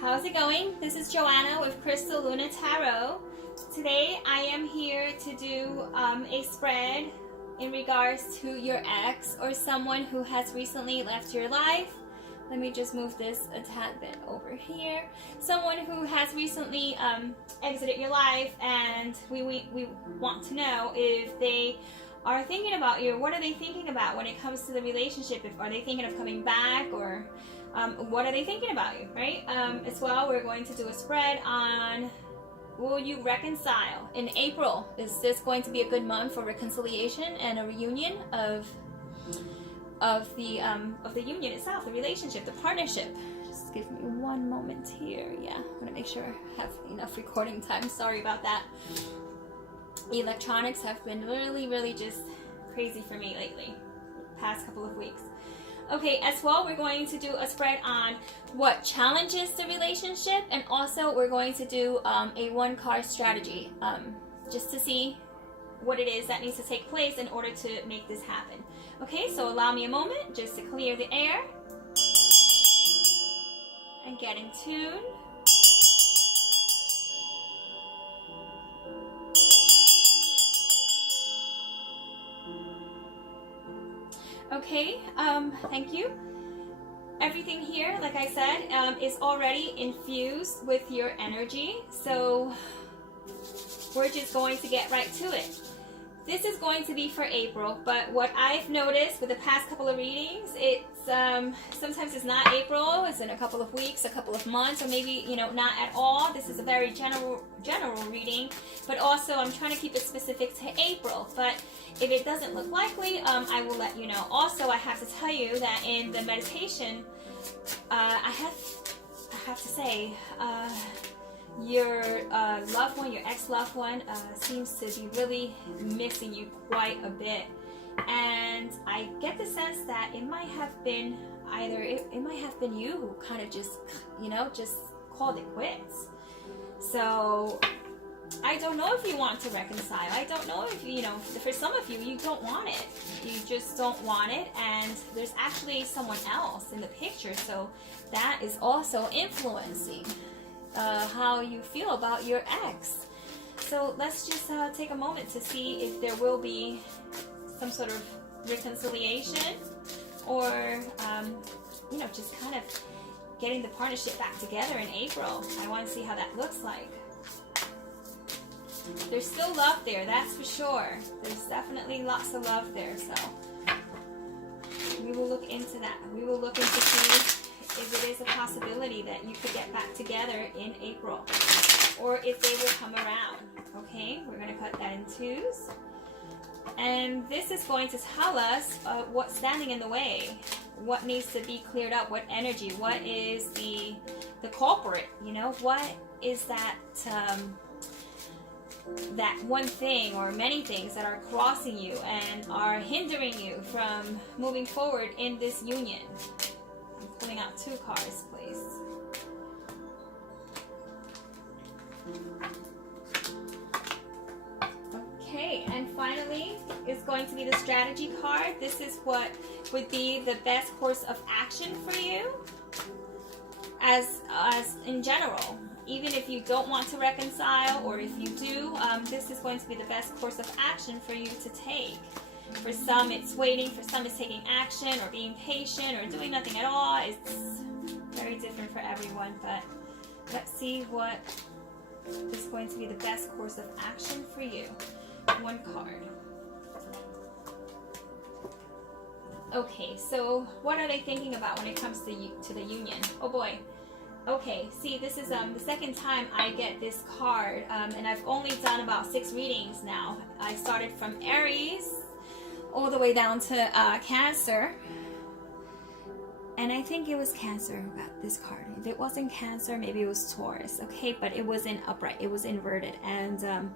How's it going? This is Joanna with Crystal Luna Tarot. Today I am here to do a spread in regards to your ex or someone who has recently left your life. Let me just move this a tad bit over here. Someone who has recently exited your life, and we want to know if they are thinking about you. What are they thinking about when it comes to the relationship? Are they thinking of coming back, or what are they thinking about you, right? As well, we're going to do a spread on, will you reconcile in April? Is this going to be a good month for reconciliation and a reunion of the union itself, the relationship, the partnership? Just give me one moment here. Yeah, I'm gonna make sure I have enough recording time. Sorry about that. Electronics have been really just crazy for me lately, past couple of weeks. Okay, as well, we're going to do a spread on what challenges the relationship, and also we're going to do a one-card strategy, just to see what it is that needs to take place in order to make this happen. Okay, so allow me a moment just to clear the air and get in tune. Okay, thank you. Everything here, like I said, is already infused with your energy, so we're just going to get right to it. This is going to be for April, but what I've noticed with the past couple of readings, it's sometimes it's not April, it's in a couple of weeks, a couple of months, or maybe, not at all. This is a very general reading, but also I'm trying to keep it specific to April. But if it doesn't look likely, I will let you know. Also, I have to tell you that in the meditation, I have to say, your loved one, your ex-loved one, seems to be really missing you quite a bit. And I get the sense that it might have been it might have been you who kind of just called it quits. So I don't know if you want to reconcile. I don't know if, for some of you, you don't want it. You just don't want it, and there's actually someone else in the picture. So that is also influencing how you feel about your ex. So let's just take a moment to see if there will be some sort of reconciliation, or just kind of getting the partnership back together in April. I want to see how that looks like. There's still love there, that's for sure. There's definitely lots of love there, so we will look into that. We will look into see if it is a possibility that you could get back together in April, or if they will come around. Okay, we're going to cut that in twos. And this is going to tell us what's standing in the way, what needs to be cleared up, what energy, what is the culprit, what is that that one thing or many things that are crossing you and are hindering you from moving forward in this union. I'm pulling out two cards, please. Okay, and finally is going to be the strategy card. This is what would be the best course of action for you as in general. Even if you don't want to reconcile, or if you do, this is going to be the best course of action for you to take. For some, it's waiting. For some, it's taking action, or being patient, or doing nothing at all. It's very different for everyone, but let's see what is going to be the best course of action for you. One card. Okay, so what are they thinking about when it comes to the union? Oh boy. Okay, see, this is the second time I get this card, and I've only done about 6 readings now. I started from Aries all the way down to Cancer, and I think it was Cancer who got this card. If it wasn't Cancer, maybe it was Taurus. Okay, but it wasn't upright, it was inverted. And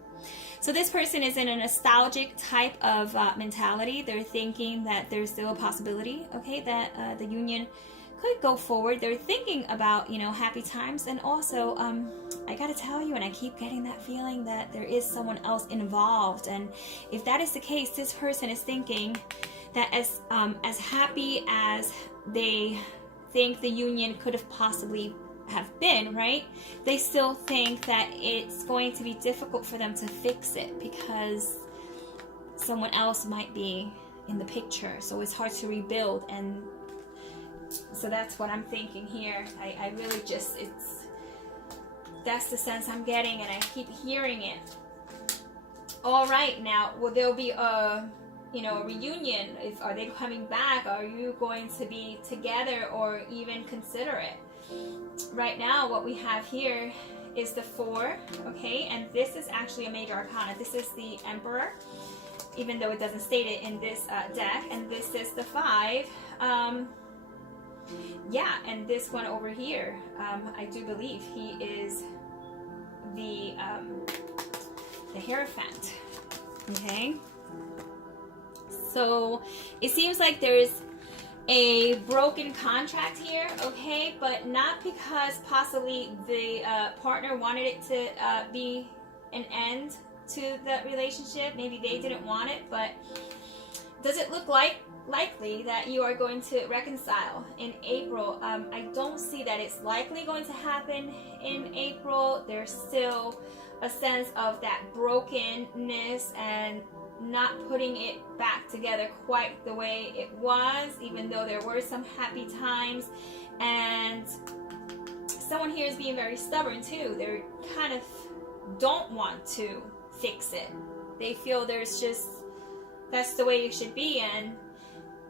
so this person is in a nostalgic type of mentality. They're thinking that there's still a possibility, okay, that the union could go forward. They're thinking about, happy times. And also, I gotta tell you, and I keep getting that feeling that there is someone else involved. And if that is the case, this person is thinking that as happy as they think the union could have possibly have been, right? They still think that it's going to be difficult for them to fix it because someone else might be in the picture. So it's hard to rebuild. And so that's what I'm thinking here. I really just, that's the sense I'm getting, and I keep hearing it. All right, now, will there be a reunion? Are they coming back? Are you going to be together or even consider it? Right now, what we have here is the 4, okay? And this is actually a major arcana. This is the Emperor, even though it doesn't state it in this deck. And this is the 5. Yeah, and this one over here, I do believe he is the Hierophant, okay? So it seems like there's a broken contract here, okay? But not because possibly the partner wanted it to be an end to the relationship. Maybe they didn't want it, but does it look likely that you are going to reconcile in April? I don't see that it's likely going to happen in April. There's still a sense of that brokenness and not putting it back together quite the way it was, even though there were some happy times. And someone here is being very stubborn too. They kind of don't want to fix it. They feel that's the way it should be, and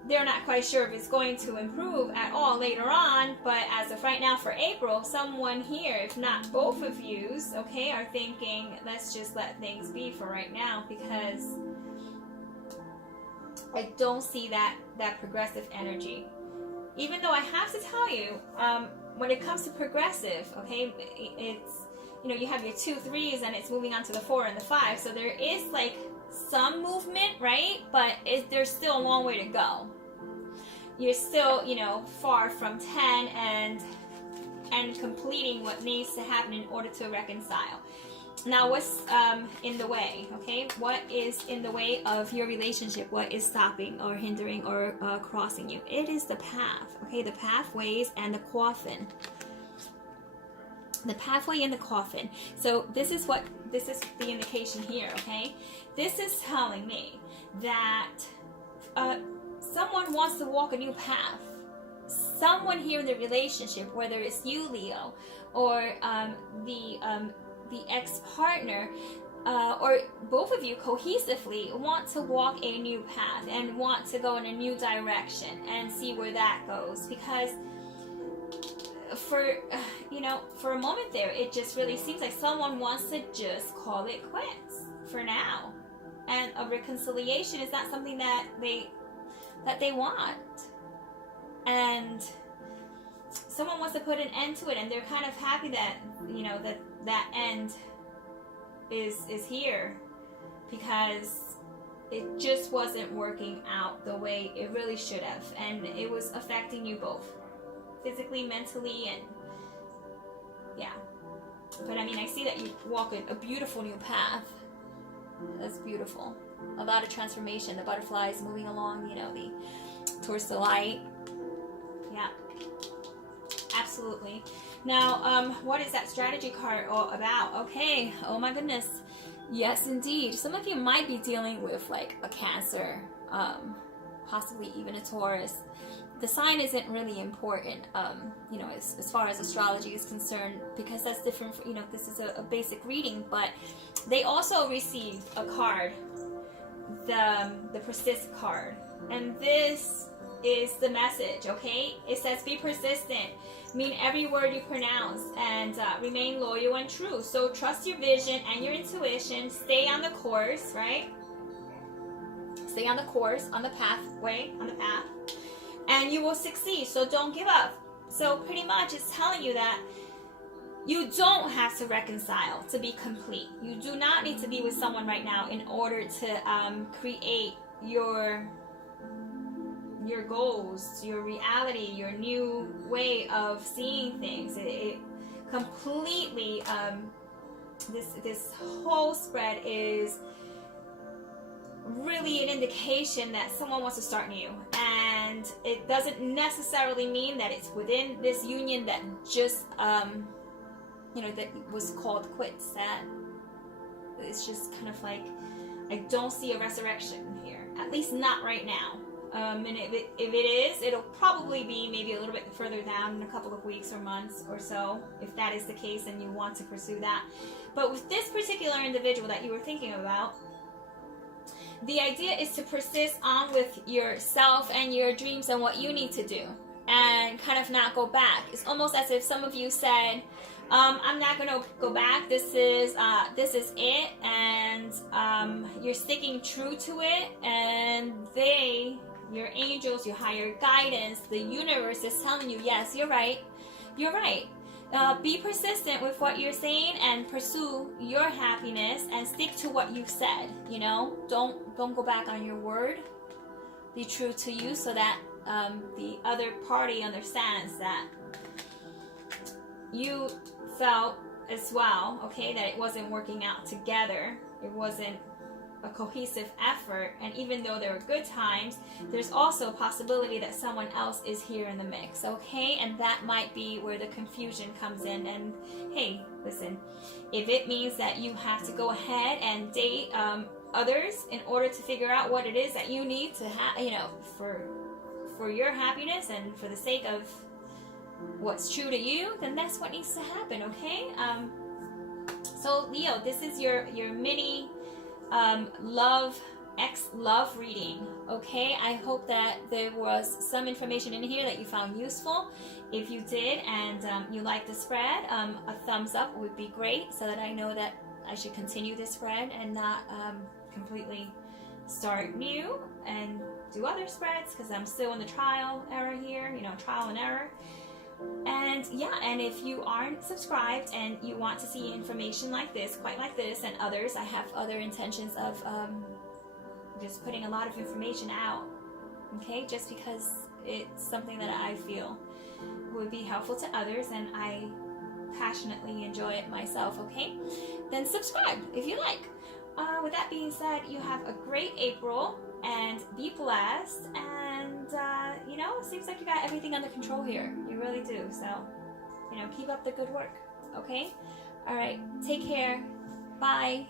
they're not quite sure if it's going to improve at all later on. But as of right now for April, someone here, if not both of you, okay, are thinking, let's just let things be for right now, because I don't see that progressive energy. Even though I have to tell you, when it comes to progressive, okay, it's, you have your 2 3s and it's moving on to the 4 and the 5. So there is like some movement, right? But there's still a long way to go. You're still, far from 10 and completing what needs to happen in order to reconcile. Now, what's in the way, okay? What is in the way of your relationship? What is stopping or hindering or crossing you? It is the path, okay? The pathways and the coffin. The pathway and the coffin. So this is the indication here, okay? This is telling me that someone wants to walk a new path. Someone here in the relationship, whether it's you, Leo, or the ex-partner, or both of you cohesively want to walk a new path and want to go in a new direction and see where that goes. Because for a moment there, it just really seems like someone wants to just call it quits for now, and a reconciliation is not something that they want, and someone wants to put an end to it, and they're kind of happy that that end is here, because it just wasn't working out the way it really should have, and it was affecting you both physically, mentally, and yeah. But I mean, I see that you walk a beautiful new path. That's beautiful. A lot of transformation. The butterflies moving along, towards the light. Yeah, absolutely. Now, what is that strategy card all about? Okay, oh my goodness. Yes, indeed. Some of you might be dealing with like a Cancer, possibly even a Taurus. The sign isn't really important, as far as astrology is concerned, because that's different. This is a basic reading, but they also received a card, the persist card, and this is the message. Okay, it says be persistent, mean every word you pronounce, and remain loyal and true. So trust your vision and your intuition. Stay on the course, right? Stay on the course, on the pathway, on the path, and you will succeed. So don't give up. So pretty much it's telling you that you don't have to reconcile to be complete. You do not need to be with someone right now in order to create your goals, your reality, your new way of seeing things. It completely, this whole spread is really an indication that someone wants to start new, and and it doesn't necessarily mean that it's within this union that just that was called quits. That it's just kind of like, I don't see a resurrection here, at least not right now. And if it is, it'll probably be maybe a little bit further down in a couple of weeks or months or so, if that is the case and you want to pursue that. But with this particular individual that you were thinking about, the idea is to persist on with yourself and your dreams and what you need to do, and kind of not go back. It's almost as if some of you said, I'm not going to go back. This is it, and you're sticking true to it, and your angels, your higher guidance, the universe is telling you, yes, you're right. You're right. Be persistent with what you're saying and pursue your happiness and stick to what you've said. Don't go back on your word. Be true to you, so that the other party understands that you felt as well, okay, that it wasn't working out together. It wasn't a cohesive effort, and even though there are good times, there's also a possibility that someone else is here in the mix, okay? And that might be where the confusion comes in. And hey, listen, if it means that you have to go ahead and date others in order to figure out what it is that you need to have, for your happiness and for the sake of what's true to you, then that's what needs to happen, okay? So Leo, this is your mini love reading, okay? I hope that there was some information in here that you found useful. If you did, and you like the spread, a thumbs up would be great, so that I know that I should continue this spread and not completely start new and do other spreads, because I'm still in the trial era here, trial and error. And yeah, and if you aren't subscribed and you want to see information like this, quite like this, and others, I have other intentions of just putting a lot of information out, okay, just because it's something that I feel would be helpful to others, and I passionately enjoy it myself, okay? Then subscribe if you like. With that being said, you have a great April, and be blessed, and it seems like you got everything under control here. You really do. So, keep up the good work, okay? All right, take care. Bye.